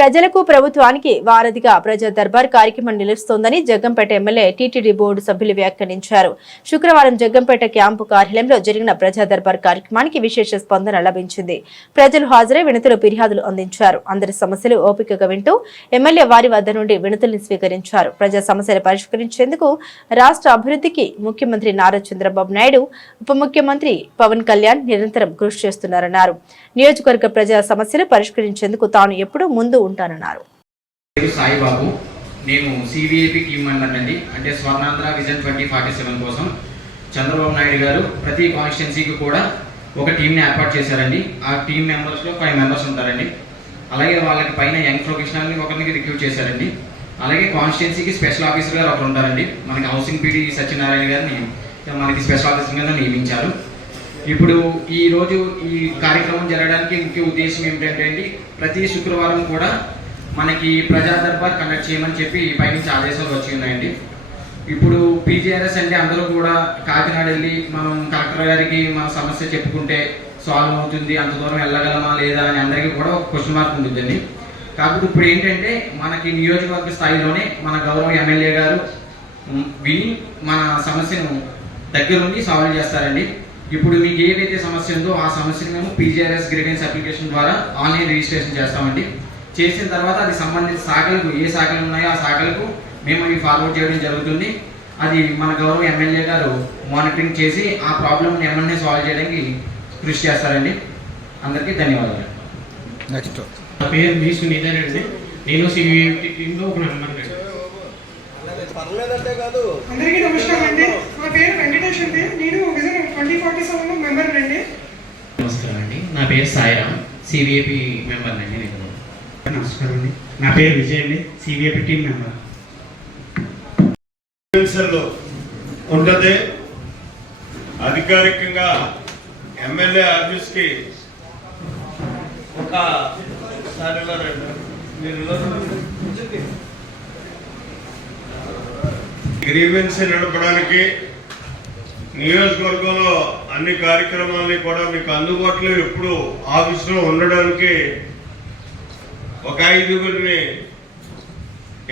ప్రజలకు ప్రభుత్వానికి వారధిగా ప్రజా దర్బార్ కార్యక్రమం నిలుస్తోందని జగ్గంపేట ఎమ్మెల్యే టీటీడీ బోర్డు సభ్యులు వ్యాఖ్యానించారు. శుక్రవారం జగ్గంపేట క్యాంపు కార్యాలయంలో జరిగిన ప్రజా దర్బార్ కార్యక్రమానికి విశేష స్పందన లభించింది. ప్రజలు హాజరై వినతులు ఫిర్యాదులు అందించారు. అందరి సమస్యలు ఓపికగా వింటూ ఎమ్మెల్యే వారి వద్ద నుండి వినతుల్ని స్వీకరించారు. ప్రజా సమస్యలు పరిష్కరించేందుకు రాష్ట్ర అభివృద్ధికి ముఖ్యమంత్రి నారా చంద్రబాబు నాయుడు, ఉప ముఖ్యమంత్రి పవన్ కళ్యాణ్ నిరంతరం కృషి చేస్తున్నారన్నారు. నియోజకవర్గ ప్రజా సమస్యలు పరిష్కరించేందుకు తాను ఎప్పుడూ ముందు ఉంటానన్నారు. సాయిబాబు, నేను సివిఏపీ టీమ్ మెంబర్ అండి. అంటే స్వర్ణాంధ్ర విజన్ 2047 కోసం చంద్రబాబు నాయుడు గారు ప్రతి కాన్స్టిట్యున్సీకి కూడా ఒక టీంని ఏర్పాటు చేశారండి. ఆ టీం మెంబర్స్లో 5 మెంబర్స్ ఉంటారండి. అలాగే వాళ్ళకి పైన యంగ్ ప్రొఫెషనల్ని ఒకరికి రిక్రూట్ చేశారండి. అలాగే కాన్స్టిట్యున్సీకి స్పెషల్ ఆఫీసర్ గారు ఒకరు ఉంటారండి. మనకి హౌసింగ్ పీడీ సత్యనారాయణ గారిని మనకి స్పెషల్ ఆఫీసర్ గా నియమించారు. ఇప్పుడు ఈ రోజు ఈ కార్యక్రమం జరగడానికి ముఖ్య ఉద్దేశం ఏమిటంటే అండి, ప్రతి శుక్రవారం కూడా మనకి ప్రజా దర్బార్ కండక్ట్ చేయమని చెప్పి పైనుంచి ఆదేశాలు వచ్చి ఉన్నాయండి. ఇప్పుడు పీజీఆర్ఎస్ అంటే అందరూ కూడా కాకినాడ వెళ్ళి మనం కలెక్టర్ గారికి మన సమస్య చెప్పుకుంటే సాల్వ్ అవుతుంది, అంత దూరం వెళ్ళగలమా లేదా అని అందరికీ కూడా ఒక క్వశ్చన్ మార్క్ ఉంటుందండి. కాకపోతే ఇప్పుడు ఏంటంటే మనకి నియోజకవర్గ స్థాయిలోనే మన గౌరవ ఎమ్మెల్యే గారు విని మన సమస్యను దగ్గరుండి సాల్వ్ చేస్తారండి. ఇప్పుడు మీకు ఏదైతే సమస్య ఉందో ఆ సమస్యను మేము పీజీఆర్ఎస్ గ్రీవెన్స్ అప్లికేషన్ ద్వారా ఆన్లైన్ రిజిస్ట్రేషన్ చేస్తామండి. చేసిన తర్వాత అది సంబంధిత శాఖలకు ఏ శాఖలు ఉన్నాయో ఆ శాఖలకు మేము అవి ఫార్వర్డ్ చేయడం జరుగుతుంది. అది మన గౌరవ ఎమ్మెల్యే గారు మానిటరింగ్ చేసి ఆ ప్రాబ్లమ్ని ఏమన్నా సాల్వ్ చేయడానికి కృషి చేస్తారండి. అందరికీ ధన్యవాదాలు. నా పేరు మీ సునీత రెడ్డి. నేను సివిఐటి టీంలో ఒక మెంబర్ అండి. అందరికీ నమస్కారం అండి. నా పేరు వెంకటేష్ అండి. నేను విజన్ 2047 మెంబర్ అండి. నమస్కారం అండి. నా పేరు సాయిరామ్, సివిఐపి మెంబర్ అండి. నేను నమస్కారం అండి. నా పేరు విజయ్ అండి, సివిఐపి టీం మెంబర్. ఉంటుంది అధికారికంగా ఎమ్మెల్యే ఆఫీస్కి ఒక గ్రీవెన్స్ నడపడానికి నియోజకవర్గంలో అన్ని కార్యక్రమాలని కూడా మీకు అందుబాటులో ఎప్పుడు ఆఫీసులో ఉండడానికి ఒక 5గురిని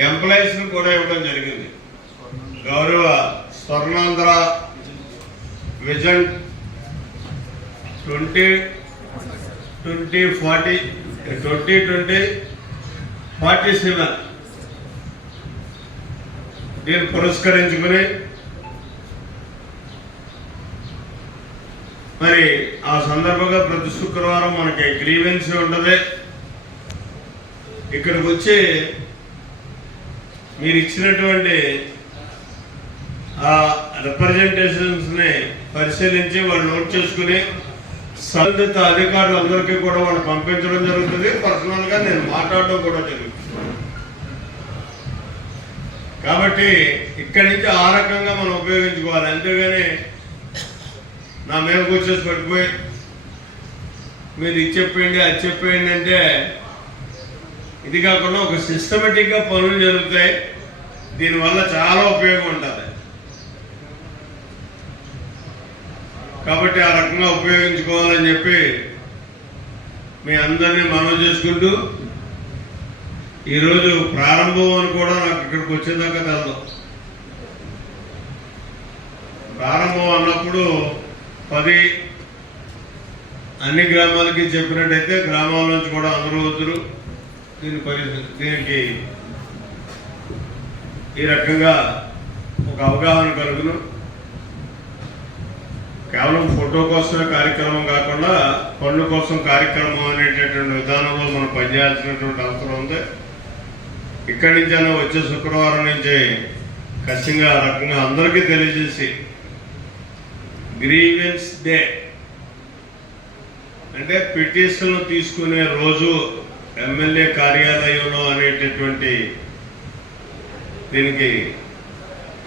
ఎంప్లాయీస్ని కూడా ఇవ్వడం జరిగింది. గౌరవ స్వర్ణాంధ్ర విజన్ 2047 దీన్ని పురస్కరించుకుని మరి ఆ సందర్భంగా ప్రతి శుక్రవారం మనకి గ్రీవెన్స్ ఉంటుంది. ఇక్కడికి వచ్చి మీరు ఇచ్చినటువంటి ఆ రిప్రజెంటేషన్స్ ని పరిశీలించి వాళ్ళు నోట్ చేసుకుని సంబంధిత అధికారులందరికీ కూడా వాళ్ళు పంపించడం జరుగుతుంది. పర్సనల్ గా నేను మాట్లాడడం కూడా జరుగుతుంది. కాబట్టి ఇక్కడి నుంచి ఆ రకంగా మనం ఉపయోగించుకోవాలి. అంతేగాని నా మీదకి వచ్చేసి పట్టుకుపోయి మీరు ఇది చెప్పండి అది చెప్పండి అంటే ఇది కాకుండా ఒక సిస్టమేటిక్ గా పనులు జరుగుతాయి. దీనివల్ల చాలా ఉపయోగం ఉంటుంది. కాబట్టి ఆ రకంగా ఉపయోగించుకోవాలని చెప్పి మీ అందరినీ మనవి చేసుకుంటూ, ఈరోజు ప్రారంభం అని కూడా నాకు ఇక్కడికి వచ్చేదాకా తెలదు. ప్రారంభం అన్నప్పుడు 10 అన్ని గ్రామాలకి చెప్పినట్టయితే గ్రామాల నుంచి కూడా అందరూ వద్దురు దీనికి ఈ రకంగా ఒక అవగాహన కలుగును. కేవలం ఫోటో కోసమే కార్యక్రమం కాకుండా పనుల కోసం కార్యక్రమం అనేటటువంటి విధానంలో మనం పనిచేయాల్సినటువంటి అవసరం ఉంది. ఇక్కడి నుంచైనా వచ్చే శుక్రవారం నుంచి ఖచ్చితంగా ఆ రకంగా అందరికీ తెలియజేసి గ్రీవెన్స్ డే అంటే పిటిషన్లు తీసుకునే రోజు ఎమ్మెల్యే కార్యాలయంలో అనేటటువంటి దీనికి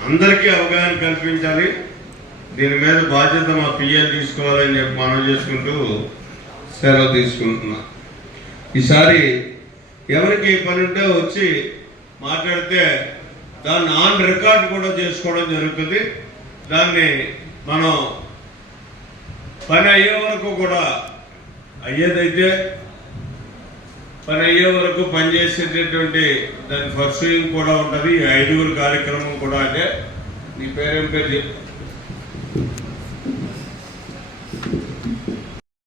అందరికీ అవగాహన కల్పించాలి. దీని మీద బాధ్యత మా పిఎల్ తీసుకోవాలని చెప్పి మనం చేసుకుంటూ సెలవు తీసుకుంటున్నా. ఈసారి ఎవరికి పని ఉంటే వచ్చి మాట్లాడితే దాన్ని ఆన్ రికార్డ్ కూడా చేసుకోవడం జరుగుతుంది. దాన్ని మనం పని అయ్యే వరకు కూడా అయ్యేదైతే పని అయ్యే వరకు పనిచేసేటటువంటి దాని పర్సూయింగ్ కూడా ఉంటుంది. 5 కార్యక్రమం కూడా. అంటే నీ పేరేం పేరు చెప్పు.